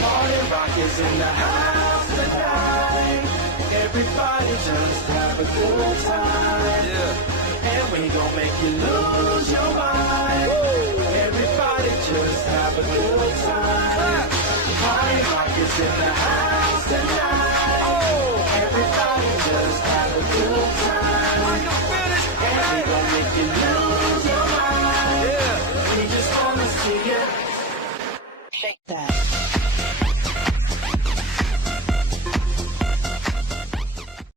Party Rock is in the house tonight. Everybody just have a good time. Yeah. And we gon' make you lose your mind.